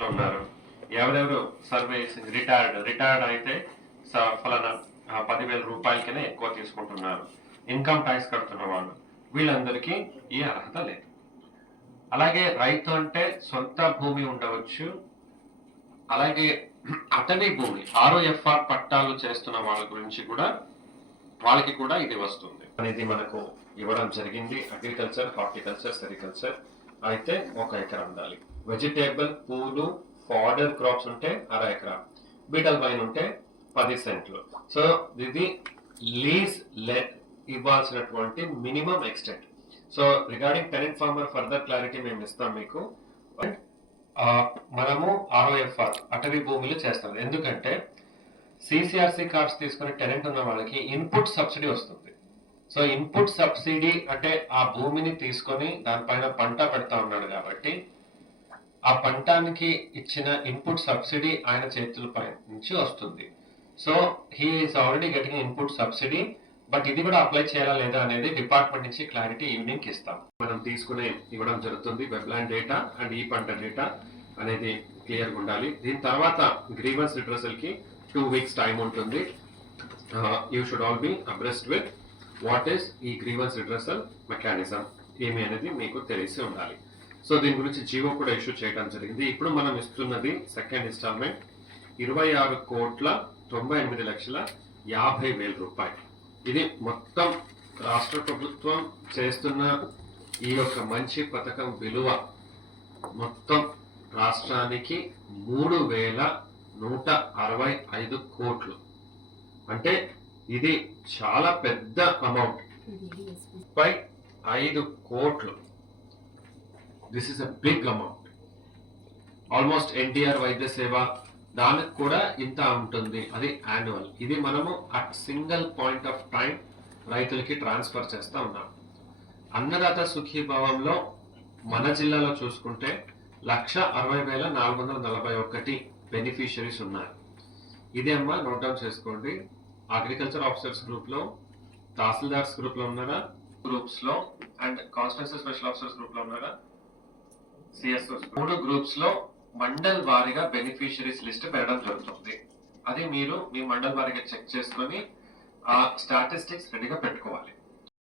లో ఉన్నారు. ఎవరెవరు సర్వీస్ రిటైర్డ్ రిటైర్డ్ అయితే ఫలానా పది పదివేల రూపాయలకనే ఎక్కువ తీసుకుంటున్నారు. ఇన్కమ్ ట్యాక్స్ కడుతున్న వాళ్ళు. వీళ్ళందరికీ ఈ అర్హత లేదు. అలాగే రైతు అంటే సొంత భూమి ఉండవచ్చు. అలాగే అటవీ భూమి ఆర్ఓఎఫ్ఆర్ పట్టాలు చేస్తున్న వాళ్ళ గురించి కూడా వాళ్ళకి కూడా ఇది వస్తుంది. అనేది మనకు ఇవ్వడం జరిగింది. Agriculture horticulture sericulture. అయితే ఒక ఎకరం ఉండాలి. వెజిటేబుల్ పూలు ఫాడర్ క్రాప్స్ ఉంటే అర ఎకరా. బీటల్ వైన్ ఉంటే పది సెంట్లు. సో ఇది లీజ్ లె ఇవ్వాల్సినటువంటి minimum extent. So regarding tenant farmer further clarity మేము ఇస్తాం మీకు. మనము ఆర్ఓఎఫ్ఆర్ అటవీ భూములు చేస్తాం. ఎందుకంటే సిసిఆర్సి కార్డ్స్ తీసుకుని టెనెంట్ ఉన్న వాళ్ళకి ఇన్పుట్ సబ్సిడీ వస్తుంది. సో ఇన్పుట్ సబ్సిడీ అంటే ఆ భూమిని తీసుకొని దానిపైన పంట పెడతా ఉన్నాడు కాబట్టి ఆ పంటానికి ఇచ్చిన ఇన్పుట్ సబ్సిడీ ఆయన చేతులపై నుంచి వస్తుంది. So he is already getting input subsidy but ఇది కూడా అప్లై చేయాలా లేదా అనేది డిపార్ట్మెంట్ నుంచి క్లారిటీ ఈవినింగ్ ఇస్తాం. మనం తీసుకునే ఇవ్వడం జరుగుతుంది వెబ్లాండ్ డేటా అండ్ ఈ పంట డేటా అనేది క్లియర్గా ఉండాలి. దీని తర్వాత గ్రీవెన్స్ రిడ్రసల్కి టూ వీక్స్ టైం ఉంటుంది. You should all be abreast with what is ఈ గ్రీవెన్స్ రిడ్రసల్ మెకానిజం ఏమి అనేది మీకు తెలిసి ఉండాలి. సో దీని గురించి జీవో కూడా ఇష్యూ చేయడం జరిగింది. ఇప్పుడు మనం ఇస్తున్నది సెకండ్ ఇన్స్టాల్మెంట్ ఇరవై ఆరు కోట్ల తొంభై ఎనిమిది లక్షల యాభై వేల రూపాయలు. ఇది మొత్తం రాష్ట్ర ప్రభుత్వం చేస్తున్న ఈ యొక్క మంచి పథకం విలువ మొత్తం రాష్ట్రానికి మూడు వేల నూట అరవై ఐదు కోట్లు. అంటే ఇది చాలా పెద్ద అమౌంట్ పై ఐదు కోట్లు. This is a big amount almost NTR వైద్య సేవ దానికి కూడా ఇంత ఉంటుంది. అది యాన్యువల్ ఇది మనము at single point of time రైతులకి ట్రాన్స్ఫర్ చేస్తూ ఉన్నాం. అన్నదాత సుఖీభావంలో మన జిల్లాలో చూసుకుంటే లక్ష అరవై వేల నాలుగు వందల నలభై ఒకటి బెనిఫిషరీస్ ఉన్నారు ఇదే అమ్మా నోట్ డౌన్ చేసుకోండి. అగ్రికల్చర్ ఆఫీసర్స్ గ్రూప్లో తహసీల్దార్స్ గ్రూప్లో ఉన్నారా? గ్రూప్స్లో అండ్ కాన్స్టెన్సీ స్పెషల్ ఆఫీసర్స్ గ్రూప్లో ఉన్నారా? సిఎస్ఓస్ మూడు గ్రూప్స్లో మండల్ వారీగా బెనిఫిషరీస్ లిస్ట్ పెట్టడం జరుగుతుంది. అది మీరు మీ మండల్ వారీగా చెక్ చేసుకొని ఆ స్టాటిస్టిక్స్ రెడీగా పెట్టుకోవాలి.